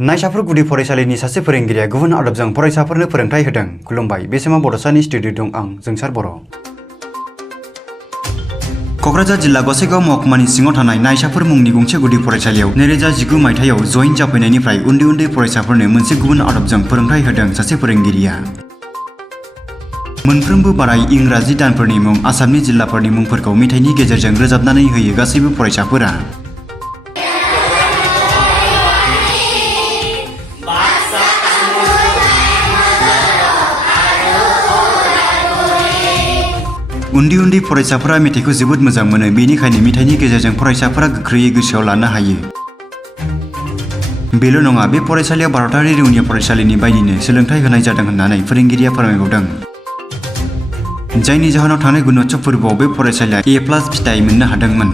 नायसाफोर गुदि फरायसालिनि सासे फोरोंगिरिया गुबुन आदबजों फरायसाफोरनो फोरोंथाय होदों। खुलुमबाय, बे समाव बड'सानि स्टुडिअ दं आं जोंसार बर'। क'क्राझार जिल्ला गसाइगाव महकुमानि सिङाव थानाय नायसाफोर मुंनि गंसे गुदि फरायसालियाव 2019 मायथाइयाव जइन जाफैनायनिफ्राय उन्दै उन्दै फरायसाफोरनो मोनसे गुबुन आदबजों फोरोंथाय होदों सासे फोरोंगिरिया। मोनफ्रोमबो बाराय इंराजि दानफोरनि मुं, आसामनि जिल्लाफोरनि मुंफोरखौ मेथाइनि गेजेरजों रोजाबनानै होयो गासैबो फरायसाफोरा। उन्दै उन्दै फरायसाफोरा मेथाइखौ जोबोद मोजां मोनो, बेनिखायनो मेथाइनि गेजेरजों फरायसाफोरा गोख्रैयै गोसोआव लानो हायो। बेल' नङा, बे फरायसालियाव भारतारि रौनिया फरायसालिनि बायदिनो सोलोंथाय होनाय जादों होननानै फोरोंगिरिया फोरमायबावदों। जायनि जाहोनाव थांनाय गुणोत्सव फोरबोआव बे फरायसालिया A+ फिथाइ मोननो हादोंमोन।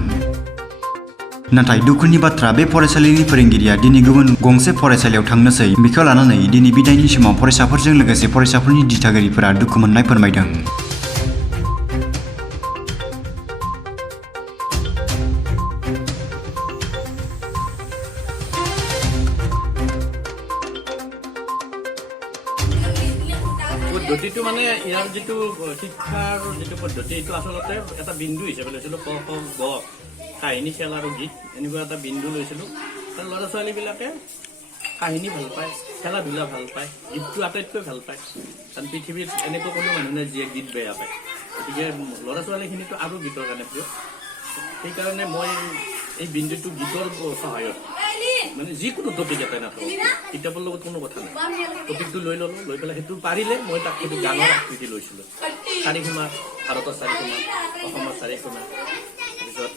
नाथाय दुखुनि बाथ्रा, बे फरायसालिनि फोरोंगिरिया दिनै गुबुन गंसे फरायसालियाव थांनोसै। बेखौ लानानै दिनै बिदायनि समाव फरायसाफोरजों लोगोसे फरायसाफोरनि दिथागिरिफोरा दुखु मोननाय फोरमायदों। পদ্ধতিটো মানে ইয়াৰ যিটো শিক্ষাৰ যিটো পদ্ধতি, এইটো আচলতে এটা বিন্দু হিচাপে লৈছিলোঁ। ক খ গ কাহিনী, খেল আৰু গীত, এনেকুৱা এটা বিন্দু লৈছিলোঁ। আৰু ল'ৰা ছোৱালীবিলাকে কাহিনী ভাল পায়, খেলা ধূলা ভাল পায়, গীতটো আটাইতকৈ ভাল পায়। কাৰণ পৃথিৱীত এনেকুৱা কোনো মানুহ নাই যিয়ে গীত বেয়া পায়। গতিকে ল'ৰা ছোৱালীখিনিতো আৰু গীতৰ কাৰণে প্ৰিয়। সেইকাৰণে মই এই বিন্দুটো গীতৰ সহায়ত, মানে যিকোনো টপিক এটাই নাথাকক, কিতাপৰ লগত কোনো কথা নাই, টপিকটো লৈ ল'লোঁ, লৈ পেলাই সেইটো পাৰিলে মই তাক সেইটো গানৰ আকৃতি লৈছিলোঁ। চাৰিসীমা, ভাৰতৰ চাৰিসীমা, অসমৰ চাৰিসীমা, তাৰপিছত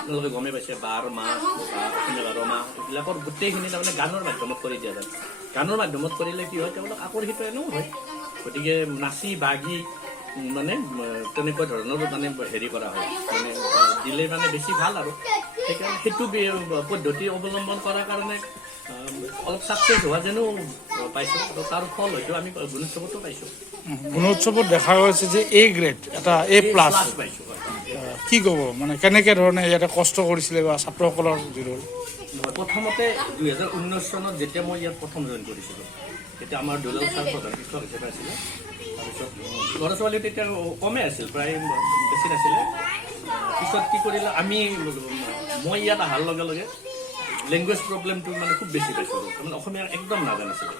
আপোনালোকে গমেই পাইছে বাৰ মাহ বা অসমীয়া 12 মাহ, এইবিলাকৰ গোটেইখিনি তাৰমানে গানৰ মাধ্যমত কৰি দিয়া যায়। গানৰ মাধ্যমত কৰিলে কি হয়, তেওঁলোক আকৰ্ষিত এনেও হয়। গতিকে নাচি বাগি মানে তেনেকুৱা ধৰণৰ মানে হেৰি কৰা হয়, মানে দিলে মানে বেছি ভাল। আৰু সেইকাৰণে সেইটো পদ্ধতি অৱলম্বন কৰাৰ কাৰণে অলপ ছাকচেছ হোৱা যেনো পাইছোঁ। আৰু তাৰ ফল হয়তো আমি গুণোৎসৱতো পাইছোঁ। গুণোৎসৱত দেখা গৈছে যে A গ্ৰেড, এটা A+ পাইছোঁ। কি ক'ব, মানে কেনেকৈ ধৰণে ইয়াতে কষ্ট কৰিছিলে বা ছাত্ৰসকলৰ যিটো? প্ৰথমতে 2019 চনত যেতিয়া মই ইয়াত প্ৰথম জইন কৰিছিলোঁ, তেতিয়া আমাৰ দুলাল ছাৰ প্ৰধান শিক্ষক হিচাপে আছিলে। তাৰপিছত ল'ৰা ছোৱালী তেতিয়া কমেই আছিল, প্ৰায় বেছি নাছিলে। পিছত কি কৰিলে, মই ইয়াত অহাৰ লগে লগে লেংগুৱেজ প্ৰব্লেমটো মানে খুব বেছি পাইছিলোঁ। তাৰমানে অসমীয়া একদম নাজানিছিলোঁ।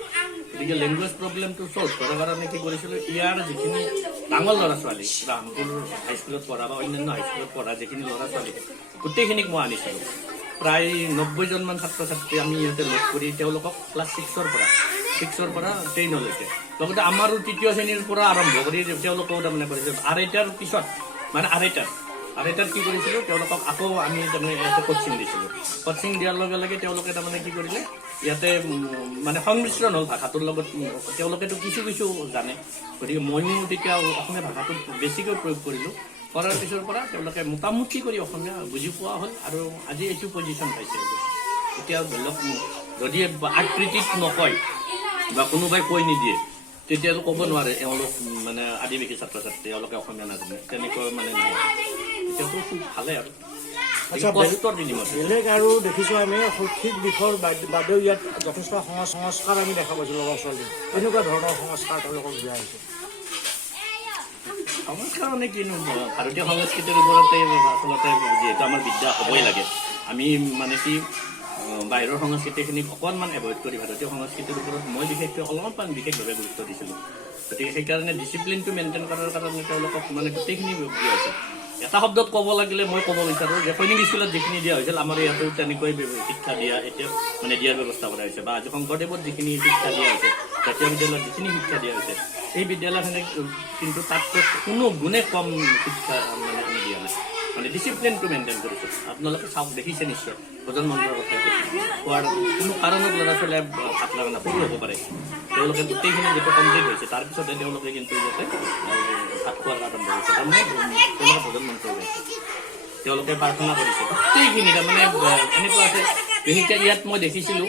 গতিকে লেংগুৱেজ প্ৰব্লেমটো ছল্ভ কৰাৰ কাৰণে কি কৰিছিলোঁ, ইয়াৰ যিখিনি ডাঙৰ ল'ৰা ছোৱালী, ৰামপুৰ হাইস্কুলত পঢ়া বা অন্যান্য হাইস্কুলত পঢ়া যিখিনি ল'ৰা ছোৱালী, গোটেইখিনিক মই আনিছিলোঁ। প্ৰায় 90জনমান ছাত্ৰ ছাত্ৰী আমি ইয়াতে লগ কৰি তেওঁলোকক ক্লাছ 6ৰ পৰা 10লৈকে, লগতে আমাৰো 3য় শ্ৰেণীৰ পৰা আৰম্ভ কৰি তেওঁলোকেও তাৰমানে কৰিছিল। আঢ়ৈটাৰ পিছত মানে আঢ়ৈটাত কি কৰিছিলোঁ, তেওঁলোকক আকৌ আমি তাৰমানে ইয়াতে কোচিং দিছিলোঁ। কোচিং দিয়াৰ লগে লগে তেওঁলোকে তাৰমানে কি কৰিলে, ইয়াতে মানে সংমিশ্ৰণ হ'ল ভাষাটোৰ লগত। তেওঁলোকেতো কিছু জানে, গতিকে ময়ো তেতিয়া অসমীয়া ভাষাটো বেছিকৈ প্ৰয়োগ কৰিলোঁ। কৰাৰ পিছৰ পৰা তেওঁলোকে মোটামুটি কৰি অসমীয়া বুজি পোৱা হ'ল আৰু আজি এইটো পজিশ্যন পাইছে। এতিয়া ধৰি লওক, যদি আকৃতিত নকয় বা কোনোবাই কৈ নিদিয়ে, তেতিয়াতো ক'ব নোৱাৰে এওঁলোক মানে আদিবাসী ছাত্ৰ ছাত্ৰী, এওঁলোকে অসমীয়া নাজানে, তেনেকুৱা মানে নাই। এতিয়াতো খুব ভালে আৰু কষ্টৰ বিনিময়ত। বেলেগ আৰু দেখিছোঁ আমি শৈক্ষিক দিশৰ বাদেও ইয়াত যথেষ্ট সংস্কাৰ আমি দেখা পাইছোঁ ল'ৰা ছোৱালী। এনেকুৱা ধৰণৰ সংস্কাৰ তেওঁলোকক দিয়া হৈছে। সংস্কাৰ মানে কিনো, ভাৰতীয় সংস্কৃতিৰ ওপৰতে আচলতে যিহেতু আমাৰ বিদ্যা হ'বই লাগে। আমি মানে কি বাহিৰৰ সংস্কৃতিখিনিক অকণমান এভইড কৰি ভাৰতীয় সংস্কৃতিৰ ওপৰত মই বিশেষকৈ অলপমান বিশেষভাৱে গুৰুত্ব দিছিলোঁ। গতিকে সেইকাৰণে ডিচিপ্লিনটো মেইনটেইন কৰাৰ কাৰণে তেওঁলোকক মানে গোটেইখিনি দিয়া হৈছে। এটা শব্দত ক'ব লাগিলে মই ক'ব বিচাৰোঁ যে সৈনিক স্কুলত যিখিনি দিয়া হৈছিল, আমাৰ ইয়াতো তেনেকৈ শিক্ষা দিয়া এতিয়া মানে দিয়াৰ ব্যৱস্থা কৰা হৈছে। বা আজি শংকৰদেৱত যিখিনি শিক্ষা দিয়া হৈছে, জাতীয় বিদ্যালয়ত যিখিনি শিক্ষা দিয়া হৈছে, এই বিদ্যালয়খিনিক কিন্তু তাতকৈ কোনো গুণে কম শিক্ষা মানে আমি দিয়া নাই। মানে ডিচিপ্লিনটো মেইনটেইন কৰিছোঁ। আপোনালোকে চাওক, দেখিছে নিশ্চয় ভোজন মন্ত্ৰৰ কথা কোৱাৰ কোনো কাৰণত ল'ৰা ছোৱালীয়ে ভাত লগা নাপাবও হ'ব পাৰে। তেওঁলোকে গোটেইখিনি যেতিয়া কমপ্লিট হৈছে, তাৰপিছতে তেওঁলোকে কিন্তু যাতে ভাত খোৱাৰ আৰম্ভ হৈছে। তাৰমানে তেওঁলোকে ভোজন মন্ত্ৰ গাইছে, তেওঁলোকে প্ৰাৰ্থনা কৰিছে, গোটেইখিনি তাৰমানে এনেকুৱা আছে। বিশেষকৈ ইয়াত মই দেখিছিলোঁ,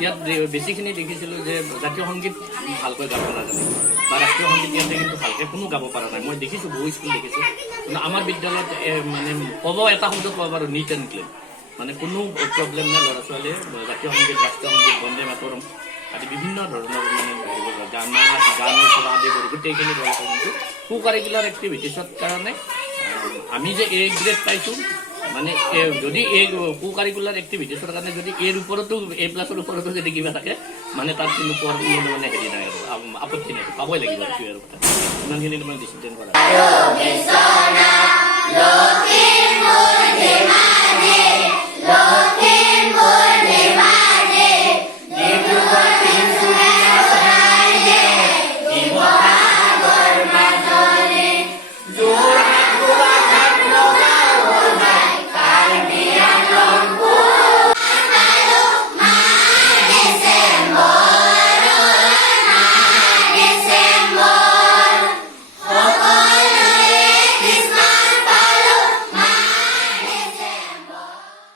ইয়াত বেছিখিনি দেখিছিলোঁ যে জাতীয় সংগীত ভালকৈ গাব নাজানে বা ৰাষ্ট্ৰীয় সংগীত ইয়াতে কিন্তু ভালকৈ কোনো গাব পৰা নাই। মই দেখিছোঁ, বহু স্কুল দেখিছোঁ, কিন্তু আমাৰ বিদ্যালয়ত মানে ক'ব এটা শব্দ ক'ব পাৰোঁ, নিট এণ্ড ক্লিন। মানে কোনো প্ৰব্লেম নাই ল'ৰা ছোৱালীয়ে জাতীয় সংগীত ৰাষ্ট্ৰীয় সংগীত বন্দে মাতৰম আদি বিভিন্ন ধৰণৰ মানে গানৰ পৰা আদি কৰি গোটেইখিনি তেওঁলোকে কিন্তু কো কাৰিকুলাৰ এক্টিভিটিছৰ কাৰণে আমি যে এ গ্ৰেড পাইছোঁ মানে যদি এই কো কাৰিকুলাৰ এক্টিভিটিছৰ কাৰণে যদি এৰ ওপৰতো এ প্লাছৰ ওপৰতো যদি কিবা থাকে মানে তাত কিন্তু মানে হেৰি নাই আৰু আপত্তি নাই পাবই লাগিব আৰু ইমানখিনি মানে ডিচিপ্লিন কৰা